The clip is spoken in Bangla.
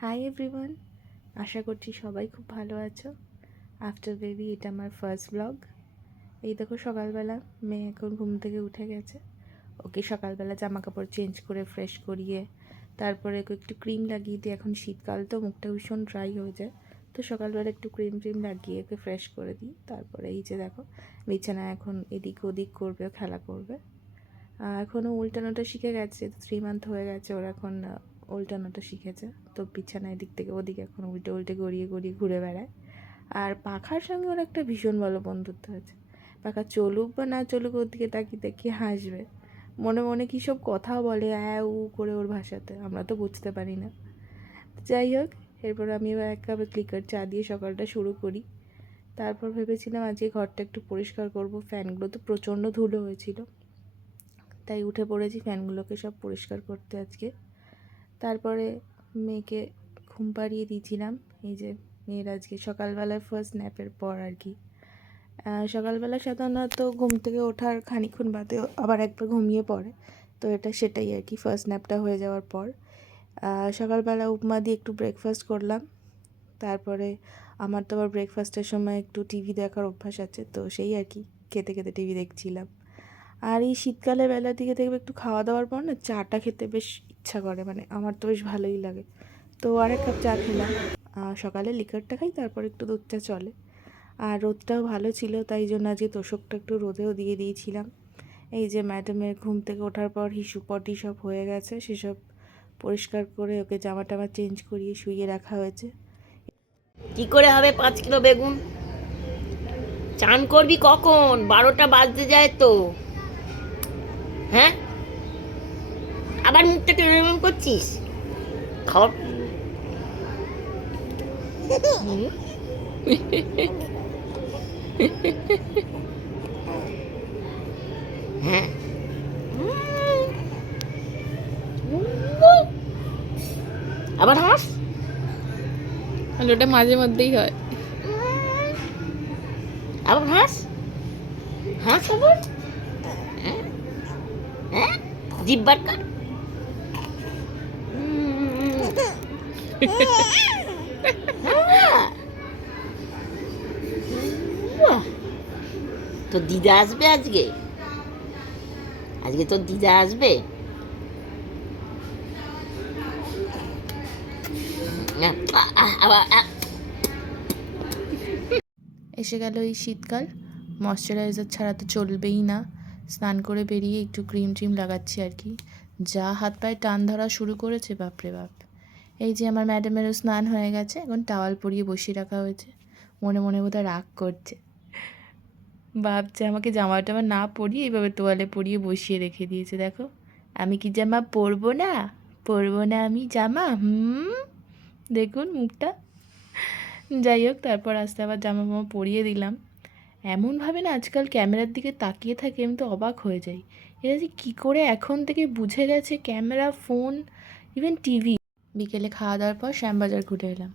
হাই এভরিওয়ান, আশা করছি সবাই খুব ভালো আছো। আফটার বেবি এটা আমার ফার্স্ট ব্লগ। এই দেখো সকালবেলা মেয়ে এখন ঘুম থেকে উঠে গেছে। ওকে সকালবেলা জামা কাপড় চেঞ্জ করে ফ্রেশ করিয়ে তারপরে ওকে একটু ক্রিম লাগিয়ে দিই। এখন শীতকাল তো মুখটা ভীষণ ড্রাই হয়ে যায়, তো সকালবেলা একটু ক্রিম লাগিয়ে ওকে ফ্রেশ করে দিই। তারপরে এই যে দেখো বিছানা এখন এদিক ওদিক করবে, খেলা করবে। এখনও উল্টানোটা শিখে গেছে, 3 মান্থ হয়ে গেছে ওর এখন উল্টানোটা শিখেছে। তো বিছানা এদিক থেকে ওদিকে এখন উল্টে উল্টে গড়িয়ে গড়িয়ে ঘুরে বেড়ায়। আর পাখার সঙ্গে ওর একটা ভীষণ ভালো বন্ধুত্ব হয়েছে। পাখা চলুক বা না চলুক ওর দিকে তাকিয়ে তাকিয়ে হাসবে, মনে মনে কী সব কথাও বলে উ করে ওর ভাষাতে, আমরা তো বুঝতে পারি না। যাই হোক, এরপর আমি এবার 1 কাপ লিকার চা দিয়ে সকালটা শুরু করি। তারপর ভেবেছিলাম আজকে ঘরটা একটু পরিষ্কার করব। ফ্যানগুলো তো প্রচণ্ড ধুলো হয়েছিল, তাই উঠে পড়েছি ফ্যানগুলোকে সব পরিষ্কার করতে আজকে। তারপরে মেয়েকে ঘুম পাড়িয়ে দিয়েছিলাম। এই যে মেয়ের আজকে সকালবেলায় ফার্স্ট ন্যাপের পর আর কি। সকালবেলা সাধারণত ঘুম থেকে ওঠার খানিকক্ষণ বাদে আবার একবার ঘুমিয়ে পড়ে, তো এটা সেটাই আর কি, ফার্স্ট ন্যাপটা হয়ে যাওয়ার পর। সকালবেলা উপমা দিয়ে একটু ব্রেকফাস্ট করলাম। তারপরে আমার তো আবার ব্রেকফাস্টের সময় একটু টিভি দেখার অভ্যাস আছে, তো সেই আর কি খেতে খেতে টিভি দেখছিলাম। আর এই শীতকালের বেলার দিকে দেখবে একটু খাওয়া দাওয়ার পর না চাটা খেতে বেশ ইচ্ছা করে, মানে আমার তো বেশ ভালোই লাগে। তো আর 1 কাপ চা খেলাম। সকালে লিকারটা খাই, তারপর একটু দুধ চা চলে। আর রোদটাও ভালো ছিল, তাই জন্য আজকে তোষকটা একটু রোদেও দিয়ে দিয়েছিলাম। এই যে ম্যাডামের ঘুম থেকে ওঠার পর হিসু পটি সব হয়ে গেছে, সেসব পরিষ্কার করে ওকে জামা টামা চেঞ্জ করিয়ে শুইয়ে রাখা হয়েছে। কি করে হবে 5 কিলো বেগুন? চান করবি কখন? 12টা বাজতে যায় তো। হ্যাঁ, আবার মুখটা কেমন করছিস? খাওয়া হ্যাঁ, আবার হাস। ওটা মাঝে মধ্যেই হয়। আবার হাস, হাস আবার। হ্যাঁ, হ্যাঁ, জিভ বার কর। তোর দিদা আসবে আজকে? আজকে তোর দিদা আসবে? এসে গেল এই শীতকাল, ময়শ্চারাইজার ছাড়া তো চলবেই না। স্নান করে বেরিয়ে একটু ক্রিম ট্রিম লাগাচ্ছি আর কি। যা হাত পায়ে টান ধরা শুরু করেছে বাপরে বাপ। এই যে আমার ম্যাডামেরও স্নান হয়ে গেছে, এখন টাওয়াল পরিয়ে বসিয়ে রাখা হয়েছে। মনে মনে বোধহয় রাগ করছে, ভাবছে আমাকে জামা টামা না পরিয়ে এইভাবে তোয়ালে পরিয়ে বসিয়ে রেখে দিয়েছে। দেখো আমি কি জামা পরবো না, পরবো না আমি জামা, দেখুন মুখটা। যাই হোক, তারপর আস্তে আবার জামা ফামা পরিয়ে দিলাম। এমনভাবে না আজকাল ক্যামেরার দিকে তাকিয়ে থাকে, আমি তো অবাক হয়ে যাই। এরা যে কী করে এখন থেকে বুঝে গেছে ক্যামেরা, ফোন, ইভেন টিভি। বিকেলে খাওয়া দাওয়ার পর শ্যামবাজার ঘুরে এলাম।